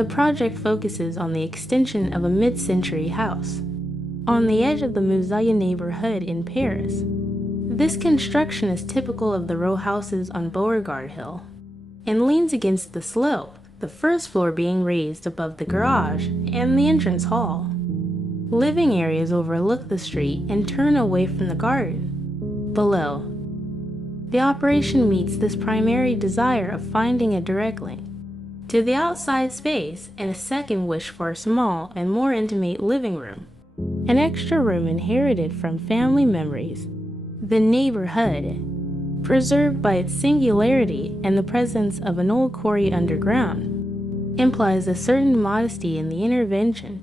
The project focuses on the extension of a mid-century house on the edge of the Mouzaïa neighborhood in Paris. This construction is typical of the row houses on Beauregard Hill and leans against the slope, the first floor being raised above the garage and the entrance hall. Living areas overlook the street and turn away from the garden. Below, the operation meets this primary desire of finding a direct link to the outside space and a second wish for a small and more intimate living room, an extra room inherited from family memories. The neighborhood, preserved by its singularity and the presence of an old quarry underground, implies a certain modesty in the intervention